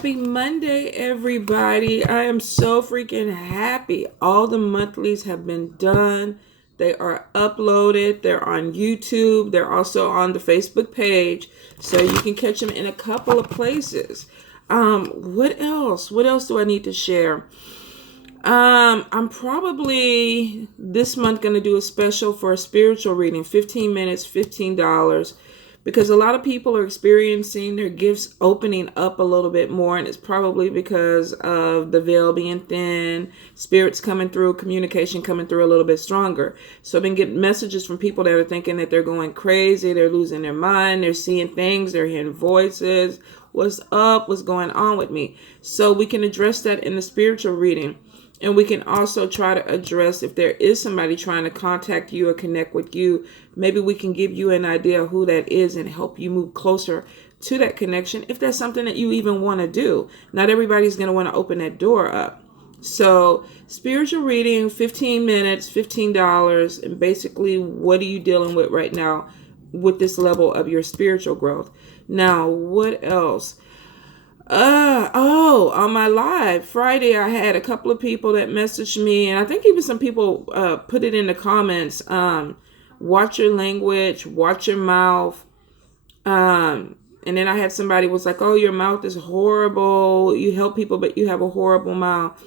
Happy Monday, everybody. I am so freaking happy. All the monthlies have been done. They are uploaded. They're on YouTube. They're also on the Facebook page. So you can catch them in a couple of places. What else? What else do I need to share? I'm probably this month going to do a special for a spiritual reading, 15 minutes, $15. Because a lot of people are experiencing their gifts opening up a little bit more, and it's probably because of the veil being thin, spirits coming through, communication coming through a little bit stronger. So I've been getting messages from people that are thinking that they're going crazy, they're losing their mind, they're seeing things, they're hearing voices. What's up? What's going on with me? So we can address that in the spiritual reading. And we can also try to address if there is somebody trying to contact you or connect with you. Maybe we can give you an idea of who that is and help you move closer to that connection if that's something that you even want to do. Not everybody's going to want to open that door up. So spiritual reading, 15 minutes, $15. And basically, what are you dealing with right now with this level of your spiritual growth? Now, what else? On my live Friday, I had a couple of people that messaged me, and I think even some people put it in the comments. Watch your language, watch your mouth. And then I had somebody was like, "Oh, your mouth is horrible. You help people, but you have a horrible mouth."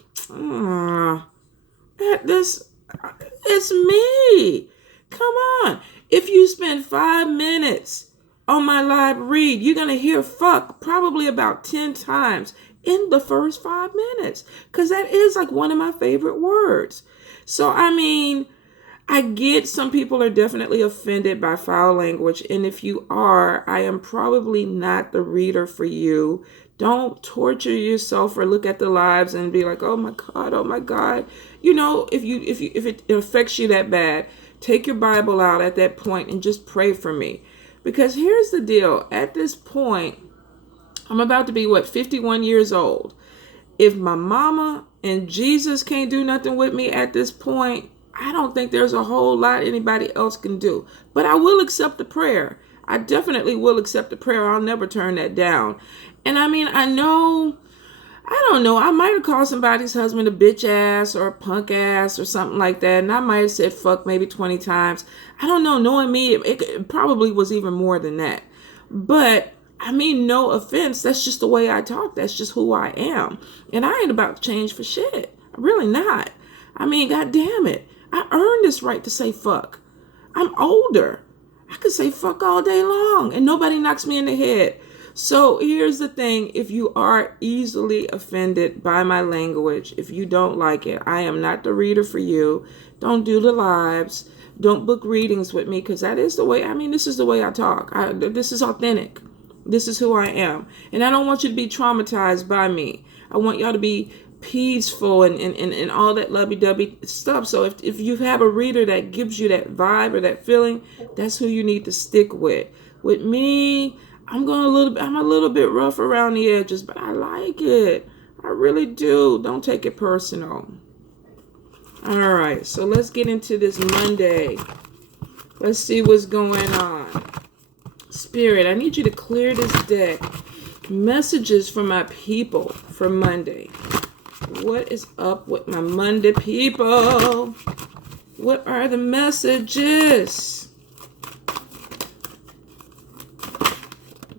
It's me. Come on. If you spend 5 minutes on my live read, you're going to hear fuck probably about 10 times in the first 5 minutes. Because that is like one of my favorite words. So, I mean, I get some people are definitely offended by foul language. And if you are, I am probably not the reader for you. Don't torture yourself or look at the lives and be like, oh my God, oh my God. You know, if it affects you that bad, take your Bible out at that point and just pray for me. Because here's the deal. At this point, I'm about to be, 51 years old. If my mama and Jesus can't do nothing with me at this point, I don't think there's a whole lot anybody else can do. But I will accept the prayer. I definitely will accept the prayer. I'll never turn that down. And I mean, I don't know. I might have called somebody's husband a bitch ass or a punk ass or something like that. And I might have said fuck maybe 20 times. I don't know. Knowing me, it probably was even more than that. But I mean, no offense. That's just the way I talk. That's just who I am. And I ain't about to change for shit. I'm really not. I mean, God damn it. I earned this right to say fuck. I'm older. I could say fuck all day long and nobody knocks me in the head. So here's the thing. If you are easily offended by my language, if you don't like it, I am not the reader for you. Don't do the lives. Don't book readings with me, because that is the way, this is the way I talk. This is authentic. This is who I am. And I don't want you to be traumatized by me. I want y'all to be peaceful and all that lovey-dovey stuff. So if you have a reader that gives you that vibe or that feeling, that's who you need to stick with. With me, I'm a little bit rough around the edges, but I like it. I really do. Don't take it personal. All right, so let's get into this Monday. Let's see what's going on. Spirit, I need you to clear this deck. Messages for my people for Monday. What is up with my Monday people? What are the messages?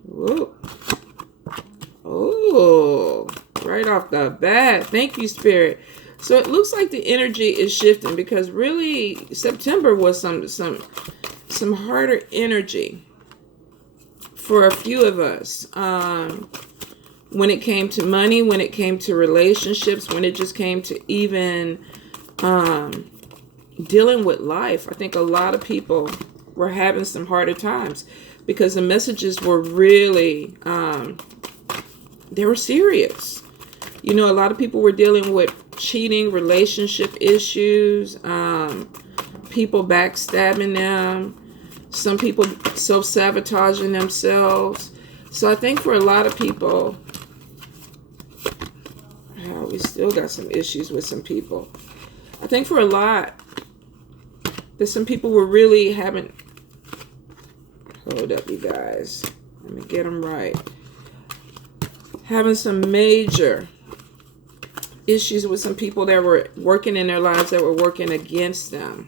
Whoa. Oh, right off the bat. Thank you, Spirit. So it looks like the energy is shifting, because really September was some harder energy for a few of us. When it came to money, when it came to relationships, when it just came to even dealing with life. I think a lot of people were having some harder times because the messages were really, they were serious. You know, a lot of people were dealing with cheating, relationship issues, people backstabbing them, some people self-sabotaging themselves. So I think for a lot of people, we still got some issues with some people. I think for a lot, that some people were really having... Hold up, you guys. Let me get them right. having some major issues with some people that were working in their lives that were working against them.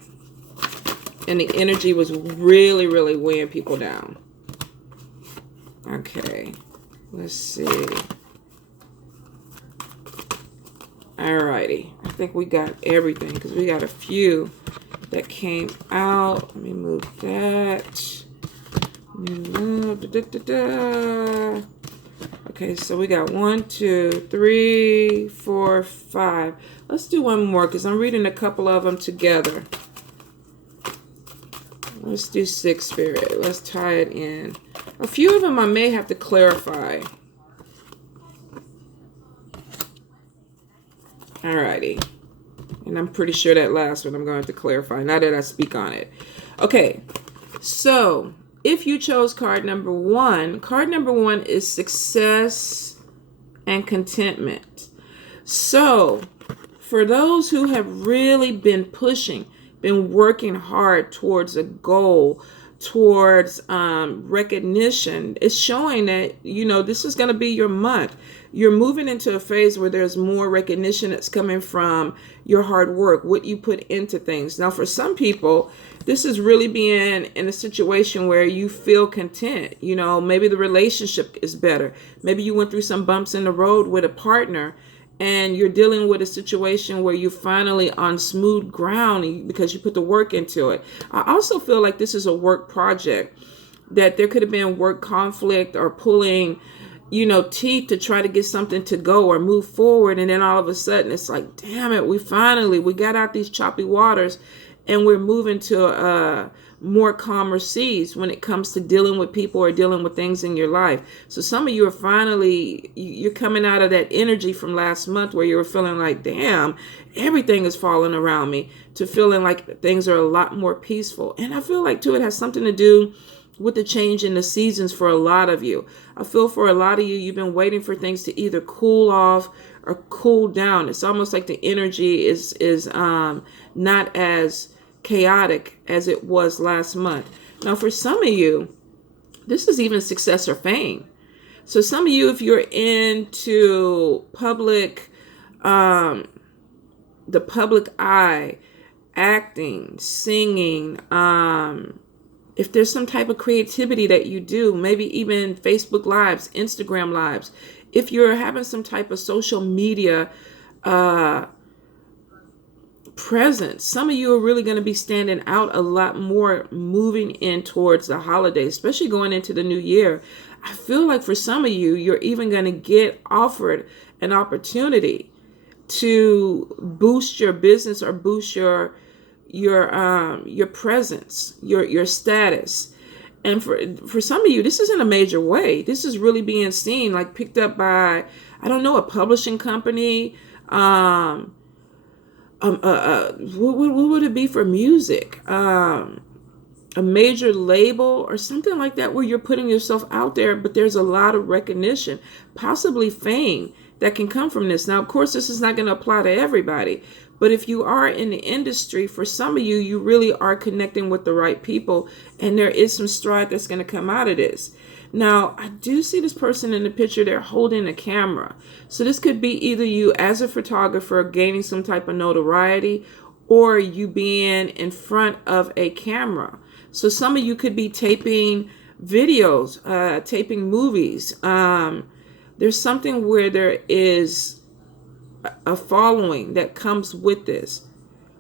And the energy was really, really weighing people down. Okay, let's see. Alrighty, I think we got everything because we got a few that came out. Let me move that. Okay, so we got 1, 2, 3, 4, 5. Let's do one more because I'm reading a couple of them together. Let's do 6, Spirit. Let's tie it in. A few of them I may have to clarify. Alrighty. And I'm pretty sure that last one I'm going to have to clarify now that I speak on it. Okay, so if you chose card number 1 is success and contentment. So for those who have really been pushing, been working hard towards a goal, towards recognition, it's showing that, you know, this is going to be your month. You're moving into a phase where there's more recognition that's coming from your hard work, what you put into things. Now, for some people, this is really being in a situation where you feel content. You know, maybe the relationship is better. Maybe you went through some bumps in the road with a partner and you're dealing with a situation where you're finally on smooth ground because you put the work into it. I also feel like this is a work project, that there could have been work conflict or pulling, you know, teeth to try to get something to go or move forward. And then all of a sudden it's like, damn it, we got out these choppy waters and we're moving to more calmer seas when it comes to dealing with people or dealing with things in your life. So some of you are finally, you're coming out of that energy from last month where you were feeling like, damn, everything is falling around me, to feeling like things are a lot more peaceful. And I feel like too, it has something to do with the change in the seasons for a lot of you. I feel for a lot of you, you've been waiting for things to either cool off or cool down. It's almost like the energy is not as chaotic as it was last month. Now, for some of you, this is even success or fame. So some of you, if you're into public, the public eye, acting, singing, if there's some type of creativity that you do, maybe even Facebook Lives, Instagram Lives, if you're having some type of social media presence, some of you are really going to be standing out a lot more moving in towards the holidays, especially going into the new year. I feel like for some of you, you're even going to get offered an opportunity to boost your business or boost your presence, your status. And for some of you, this is in a major way. This is really being seen, like picked up by, I don't know, a publishing company. What would it be for music? A major label or something like that, where you're putting yourself out there, but there's a lot of recognition, possibly fame that can come from this. Now, of course, this is not going to apply to everybody, but if you are in the industry, for some of you, you really are connecting with the right people, and there is some stride that's going to come out of this. Now, I do see this person in the picture, they're holding a camera. So this could be either you as a photographer gaining some type of notoriety, or you being in front of a camera. So some of you could be taping videos, taping movies. There's something where there is a following that comes with this.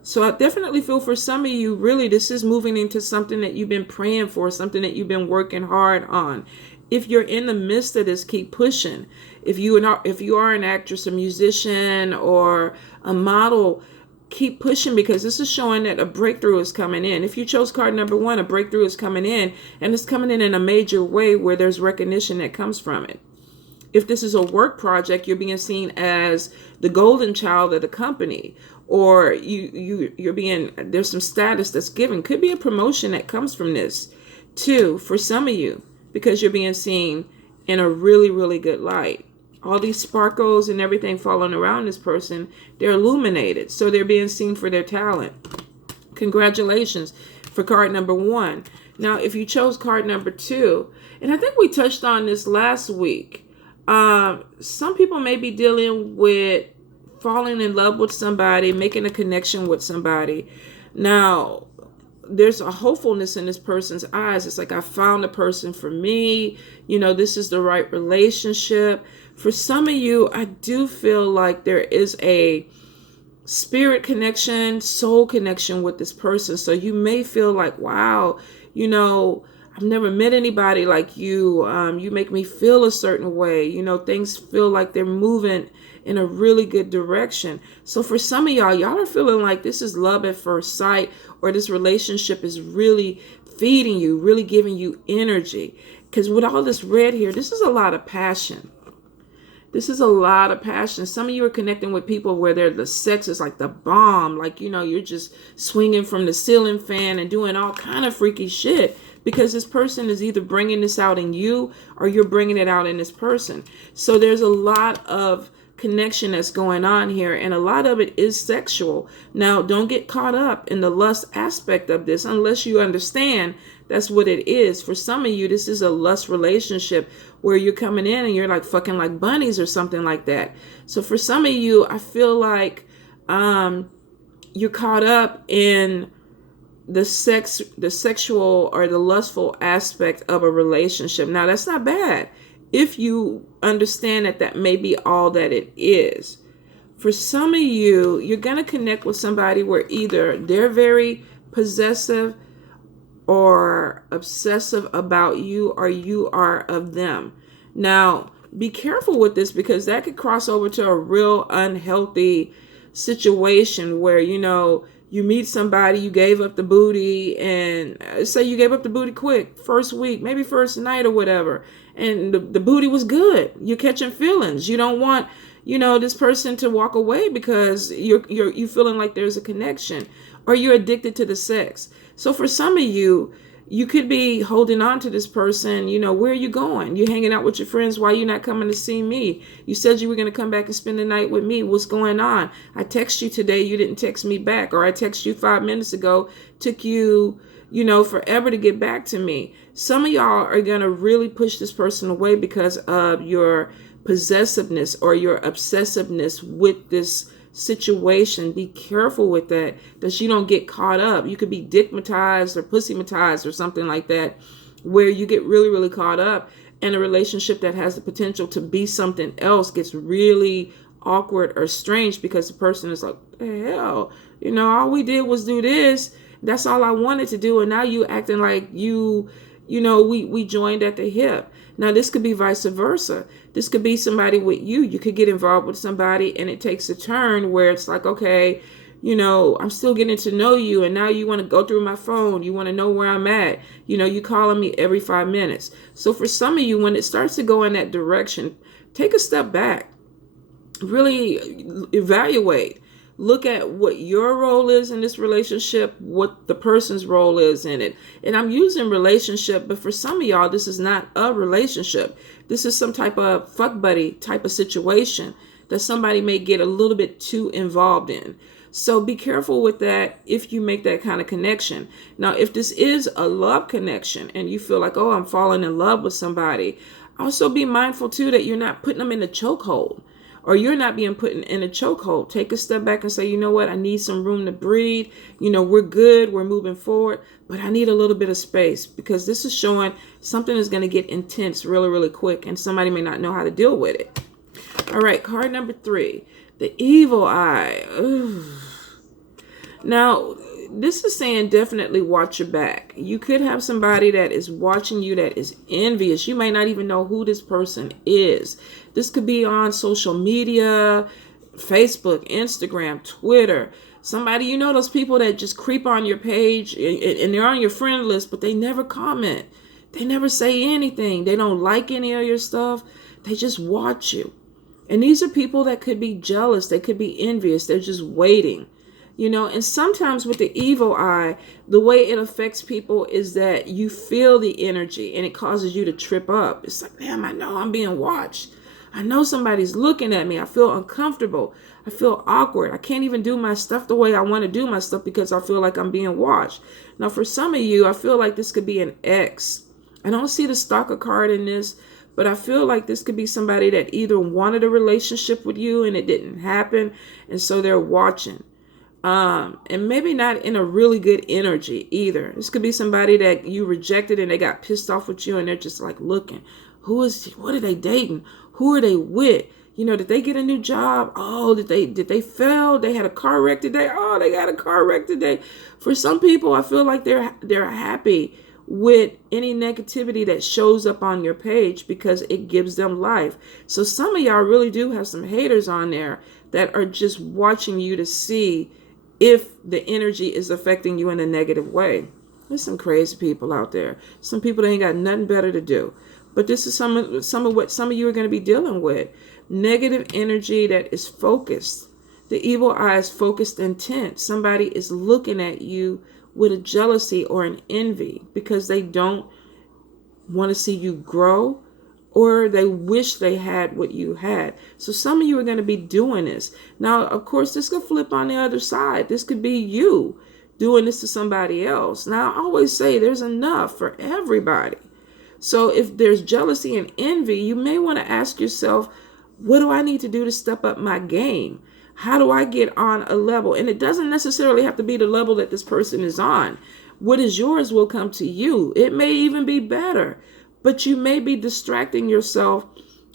So I definitely feel for some of you, really, this is moving into something that you've been praying for, something that you've been working hard on. If you're in the midst of this, keep pushing. If you are an actress, a musician, or a model, keep pushing, because this is showing that a breakthrough is coming in. If you chose card number 1, a breakthrough is coming in, and it's coming in a major way where there's recognition that comes from it. If this is a work project, you're being seen as the golden child of the company, or you're being, there's some status that's given. Could be a promotion that comes from this too, for some of you, because you're being seen in a really, really good light. All these sparkles and everything falling around this person, they're illuminated. So they're being seen for their talent. Congratulations for card number 1. Now, if you chose card number 2, and I think we touched on this last week, Some people may be dealing with falling in love with somebody, making a connection with somebody. Now, there's a hopefulness in this person's eyes. It's like, I found a person for me. This is the right relationship. For some of you, I do feel like there is a spirit connection, soul connection with this person. So you may feel like, wow, I've never met anybody like you. You make me feel a certain way. Things feel like they're moving in a really good direction. So for some of y'all are feeling like this is love at first sight, or this relationship is really feeding you, really giving you energy. Because with all this red here, this is a lot of passion. This is a lot of passion. Some of you are connecting with people where the sex is like the bomb. Like, you're just swinging from the ceiling fan and doing all kind of freaky shit, because this person is either bringing this out in you or you're bringing it out in this person. So there's a lot of connection that's going on here, and a lot of it is sexual. Now, don't get caught up in the lust aspect of this unless you understand that's what it is. For some of you, this is a lust relationship where you're coming in and you're like fucking like bunnies or something like that. So for some of you, I feel like you're caught up in the sexual or the lustful aspect of a relationship. Now, that's not bad if you understand that may be all that it is. For some of you, you're going to connect with somebody where either they're very possessive or obsessive about you, or you are of them. Now, be careful with this, because that could cross over to a real unhealthy situation where, you meet somebody, you gave up the booty, and say you gave up the booty quick, first week, maybe first night or whatever, and the booty was good. You're catching feelings. You don't want, this person to walk away because you're feeling like there's a connection, or you're addicted to the sex. So for some of you, you could be holding on to this person. Where are you going? You're hanging out with your friends. Why are you not coming to see me? You said you were going to come back and spend the night with me. What's going on? I text you today. You didn't text me back. Or I text you 5 minutes ago. Took you, forever to get back to me. Some of y'all are going to really push this person away because of your possessiveness or your obsessiveness with this situation. Be careful with that you don't get caught up. You could be dickmatized or pussymatized or something like that, where you get really, really caught up, and a relationship that has the potential to be something else gets really awkward or strange because the person is like, the hell, all we did was do this. That's all I wanted to do. And now you acting like we joined at the hip. Now, this could be vice versa. This could be somebody with you. You could get involved with somebody and it takes a turn where it's like, okay, I'm still getting to know you. And now you want to go through my phone. You want to know where I'm at. You calling me every 5 minutes. So for some of you, when it starts to go in that direction, take a step back. Really evaluate. Look at what your role is in this relationship, what the person's role is in it. And I'm using relationship, but for some of y'all, this is not a relationship. This is some type of fuck buddy type of situation that somebody may get a little bit too involved in. So be careful with that if you make that kind of connection. Now, if this is a love connection and you feel like, oh, I'm falling in love with somebody, also be mindful too that you're not putting them in a chokehold. Or you're not being put in a chokehold. Take a step back and say, you know what? I need some room to breathe. We're good. We're moving forward. But I need a little bit of space, because this is showing something is going to get intense really, really quick. And somebody may not know how to deal with it. All right. Card number 3. The evil eye. Ugh. Now, this is saying definitely watch your back. You could have somebody that is watching you that is envious. You may not even know who this person is. This could be on social media, Facebook, Instagram, Twitter. Somebody, those people that just creep on your page and they're on your friend list, but they never comment. They never say anything. They don't like any of your stuff. They just watch you. And these are people that could be jealous. They could be envious. They're just waiting. And sometimes with the evil eye, the way it affects people is that you feel the energy and it causes you to trip up. It's like, damn, I know I'm being watched. I know somebody's looking at me. I feel uncomfortable. I feel awkward. I can't even do my stuff the way I want to do my stuff because I feel like I'm being watched. Now, for some of you, I feel like this could be an ex. I don't see the stalker card in this, But I feel like this could be somebody that either wanted a relationship with you and it didn't happen, and so they're watching. And maybe not in a really good energy either. This could be somebody that you rejected and they got pissed off with you and they're just like looking. What are they dating? Who are they with? Did they get a new job? Oh, did they fail? They had a car wreck today. Oh, they got a car wreck today. For some people, I feel like they're happy with any negativity that shows up on your page because it gives them life. So some of y'all really do have some haters on there that are just watching you to see if the energy is affecting you in a negative way. There's some crazy people out there. Some people that ain't got nothing better to do. But this is some of what some of you are going to be dealing with. Negative energy that is focused. The evil eye is focused intent. Somebody is looking at you with a jealousy or an envy because they don't want to see you grow, or they wish they had what you had. So some of you are going to be doing this. Now, of course, this could flip on the other side. This could be you doing this to somebody else. Now, I always say there's enough for everybody. So if there's jealousy and envy, you may want to ask yourself, what do I need to do to step up my game? How do I get on a level? And it doesn't necessarily have to be the level that this person is on. What is yours will come to you. It may even be better. But you may be distracting yourself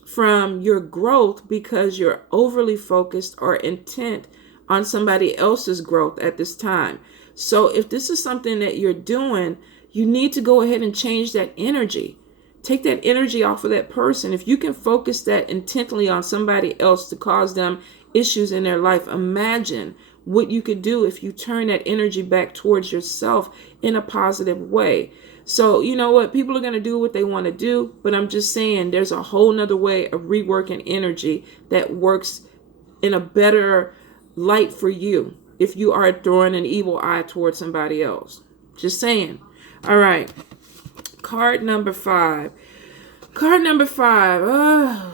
from your growth because you're overly focused or intent on somebody else's growth at this time. So if this is something that you're doing, you need to go ahead and change that energy. Take that energy off of that person. If you can focus that intently on somebody else to cause them issues in their life, imagine what you could do if you turn that energy back towards yourself in a positive way. So, you know what? People are going to do what they want to do, but I'm just saying there's a whole nother way of reworking energy that works in a better light for you if you are throwing an evil eye towards somebody else. Just saying. All right. Card number 5. Card number 5.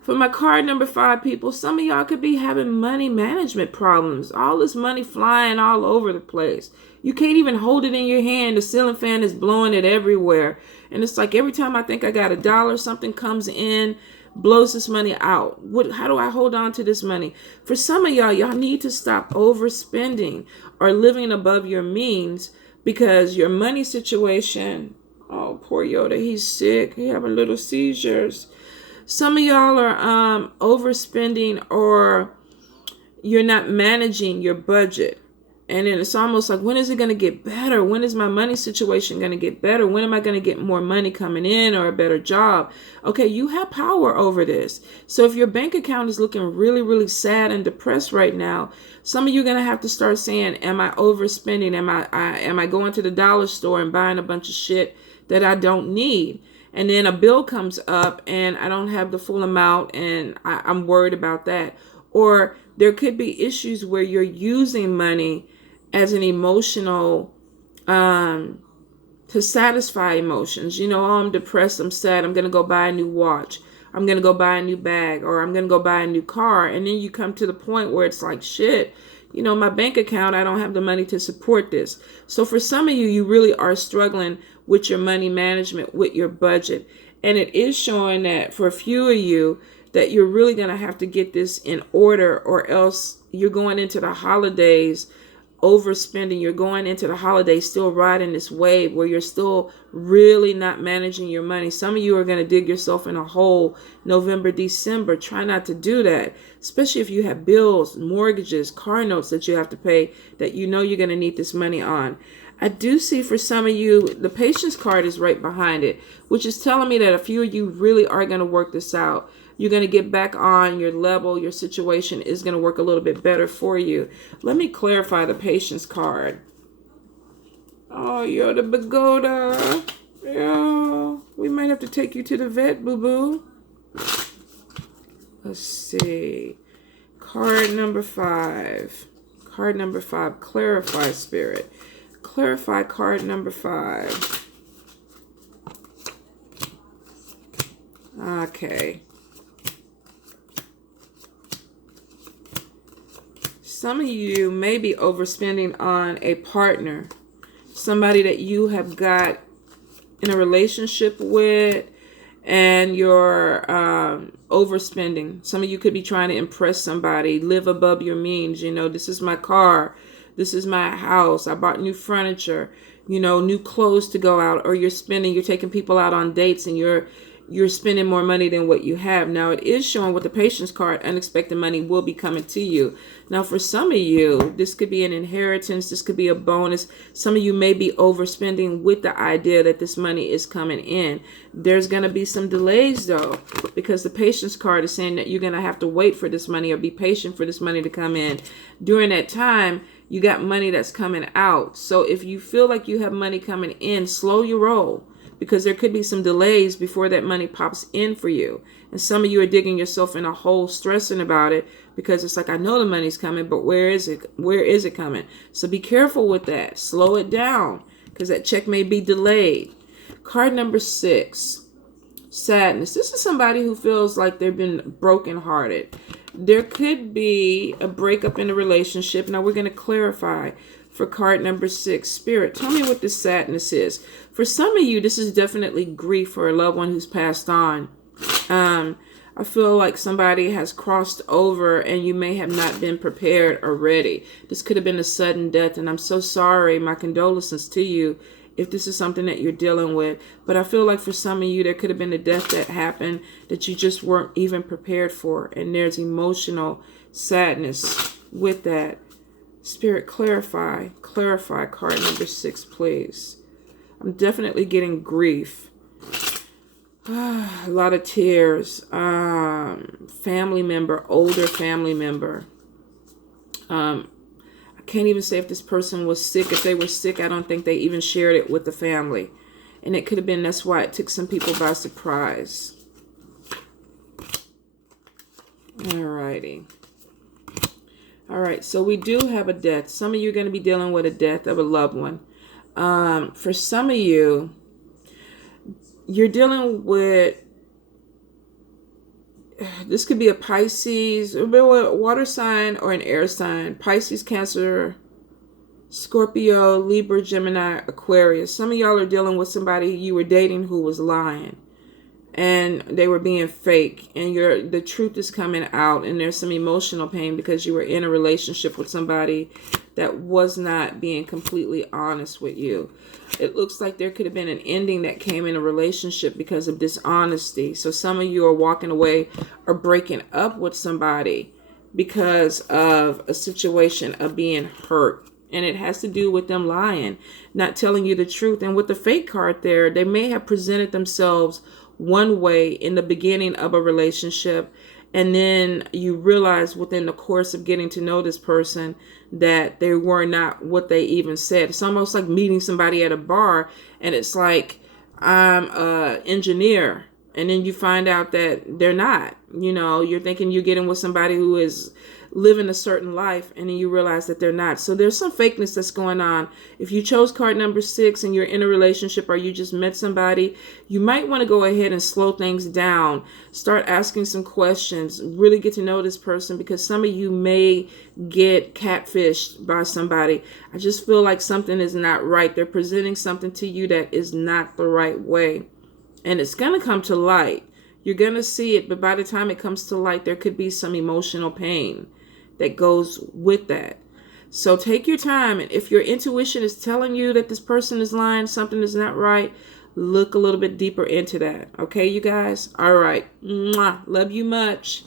For my card number 5 people, some of y'all could be having money management problems. All this money flying all over the place. You can't even hold it in your hand. The ceiling fan is blowing it everywhere. And it's like every time I think I got $1, something comes in, blows this money out. How do I hold on to this money? For some of y'all need to stop overspending or living above your means because your money situation, oh, poor Yoda, he's sick. He having little seizures. Some of y'all are overspending, or you're not managing your budget. And then it's almost like, when is it going to get better? When is my money situation going to get better? When am I going to get more money coming in or a better job? Okay, you have power over this. So if your bank account is looking really, really sad and depressed right now, some of you are going to have to start saying, am I overspending? Am I going to the dollar store and buying a bunch of shit that I don't need? And then a bill comes up and I don't have the full amount and I'm worried about that. Or there could be issues where you're using money as an emotional, to satisfy emotions. Oh, I'm depressed, I'm sad, I'm going to go buy a new watch. I'm going to go buy a new bag, or I'm going to go buy a new car. And then you come to the point where it's like, shit, my bank account, I don't have the money to support this. So for some of you, you really are struggling with your money management, with your budget. And it is showing that for a few of you, that you're really going to have to get this in order, or else you're going into the holidays overspending. You're going into the holidays still riding this wave where you're still really not managing your money. Some of you are going to dig yourself in a hole November, December. Try not to do that, especially if you have bills, mortgages, car notes that you have to pay that you're going to need this money on. I do see for some of you, the patience card is right behind it, which is telling me that a few of you really are going to work this out. You're going to get back on your level. Your situation is going to work a little bit better for you. Let me clarify the patience card. Oh, you're the Pagoda. Yeah, we might have to take you to the vet, boo-boo. Let's see. Card number 5. Card number 5. Clarify, Spirit. Clarify card number 5. Okay. Some of you may be overspending on a partner, somebody that you have got in a relationship with, and you're overspending. Some of you could be trying to impress somebody, live above your means. You know, this is my car, this is my house, I bought new furniture, you know, new clothes to go out. Or you're taking people out on dates, and you're spending more money than what you have. Now, it is showing with the patience card, unexpected money will be coming to you. Now, for some of you, this could be an inheritance. This could be a bonus. Some of you may be overspending with the idea that this money is coming in. There's going to be some delays, though, because the patience card is saying that you're going to have to wait for this money or be patient for this money to come in. During that time, you got money that's coming out. So if you feel like you have money coming in, slow your roll, because there could be some delays before that money pops in for you. And some of you are digging yourself in a hole, stressing about it, because it's like, I know the money's coming, but where is it? Where is it coming? So be careful with that. Slow it down, because that check may be delayed. Card number 6, sadness. This is somebody who feels like they've been brokenhearted. There could be a breakup in a relationship. Now we're going to clarify. For card number 6, Spirit, tell me what this sadness is. For some of you, this is definitely grief for a loved one who's passed on. I feel like somebody has crossed over and you may have not been prepared or ready. This could have been a sudden death, and I'm so sorry. My condolences to you if this is something that you're dealing with. But I feel like for some of you, there could have been a death that happened that you just weren't even prepared for. And there's emotional sadness with that. Spirit, clarify card number 6, please. I'm definitely getting grief. A lot of tears. Family member, older family member. I can't even say if this person was sick. If they were sick, I don't think they even shared it with the family. And it could have been, that's why it took some people by surprise. Alrighty. All right, so we do have a death. Some of you are going to be dealing with a death of a loved one. For some of you, you're dealing with, this could be a Pisces, a water sign or an air sign. Pisces, Cancer, Scorpio, Libra, Gemini, Aquarius. Some of y'all are dealing with somebody you were dating who was lying. And they were being fake, and the truth is coming out, and there's some emotional pain because you were in a relationship with somebody that was not being completely honest with you. It looks like there could have been an ending that came in a relationship because of dishonesty. So some of you are walking away or breaking up with somebody because of a situation of being hurt. And it has to do with them lying, not telling you the truth. And with the fake card there, they may have presented themselves one way in the beginning of a relationship, and then you realize within the course of getting to know this person that they were not what they even said. It's almost like meeting somebody at a bar, and it's like, I'm an engineer, and then you find out that they're not. You know, you're thinking you're getting with somebody who is living a certain life, and then you realize that they're not. So there's some fakeness that's going on. If you chose card number 6 and you're in a relationship or you just met somebody, you might want to go ahead and slow things down. Start asking some questions. Really get to know this person, because some of you may get catfished by somebody. I just feel like something is not right. They're presenting something to you that is not the right way. And it's going to come to light. You're going to see it, but by the time it comes to light, there could be some emotional pain that goes with that. So take your time, and if your intuition is telling you that this person is lying, something is not right, look a little bit deeper into that. Okay, you guys? All right. Mwah. Love you much.